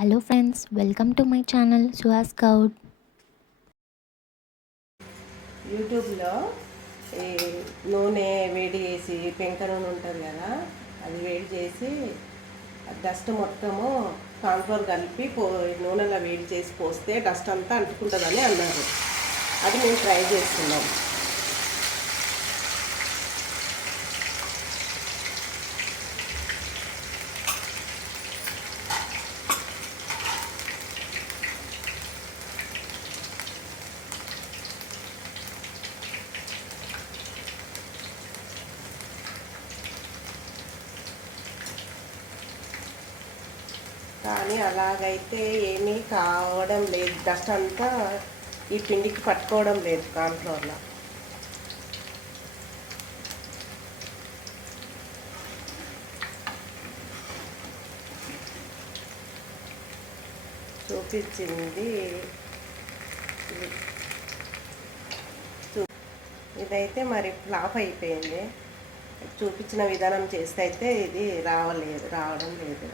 Hello friends, welcome to my channel Suhas Goud. యూట్యూబ్లో ఈ నూనె వేడి చేసి పెంక నూనె ఉంటుంది కదా, అది వేడి చేసి డస్ట్ మొత్తము కార్న్ఫ్లోర్ కలిపి నూనెలో వేడి చేసి పోస్తే డస్ట్ అంతా అంటుకుంటుందని అన్నారు. అది మేము ట్రై చేస్తున్నాం. కానీ అలాగైతే ఏమీ కావడం లేదు. డస్ట్ అంతా ఈ పిండికి పట్టుకోవడం లేదు కార్న్ఫ్లోర్లో. చూపించింది ఇదైతే మరి ఫ్లాప్ అయిపోయింది. చూపించిన విధానం చేస్తే అయితే ఇది రావడం లేదు.